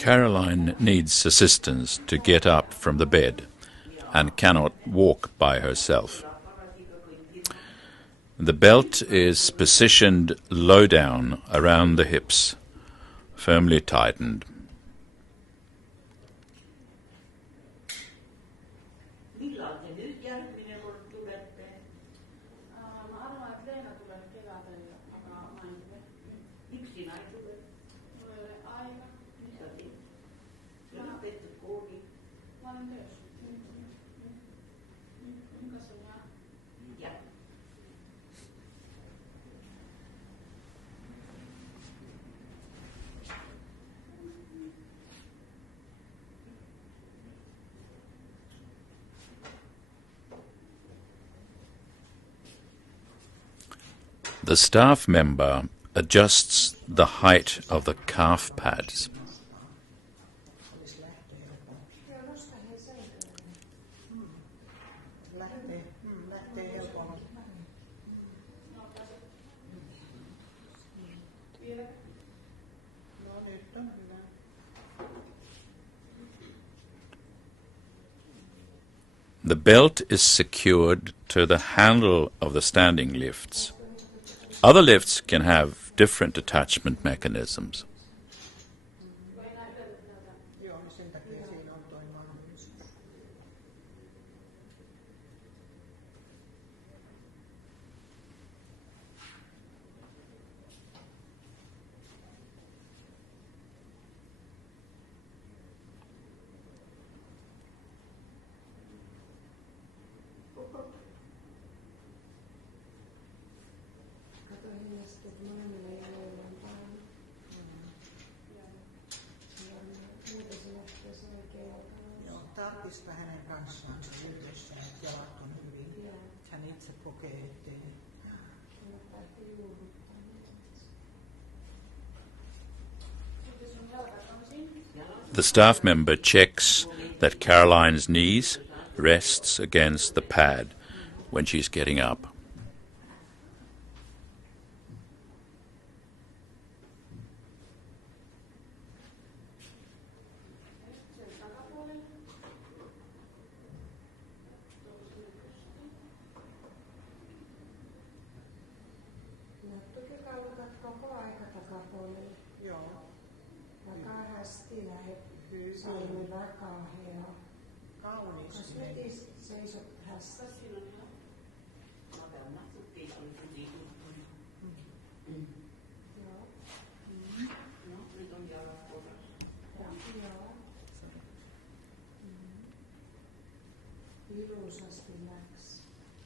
Caroline needs assistance to get up from the bed and cannot walk by herself. The belt is positioned low down around the hips, firmly tightened. The staff member adjusts the height of the calf pads. The belt is secured to the handle of the standing lifts. Other lifts can have different attachment mechanisms. The staff member checks that Caroline's knees rests against the pad when she's getting up.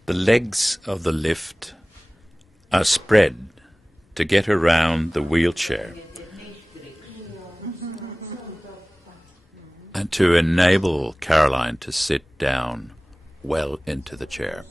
The legs of the lift are spread to get around the wheelchair and to enable Caroline to sit down well into the chair.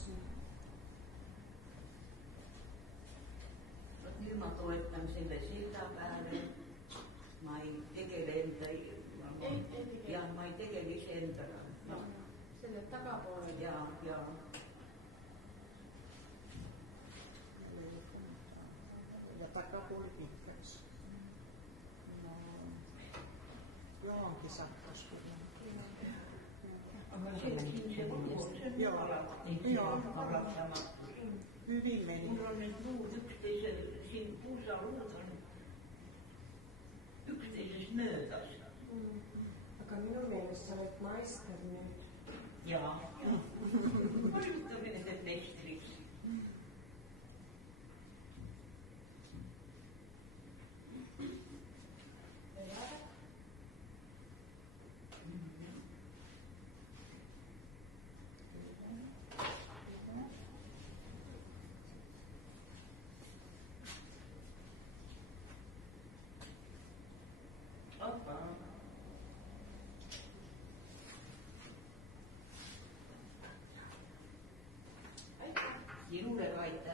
Sinulle laittaa.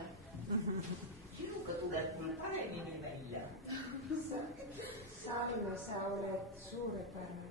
Sinukka tulet mulle paremmin Mireia. Salina, sä olet suurepärä.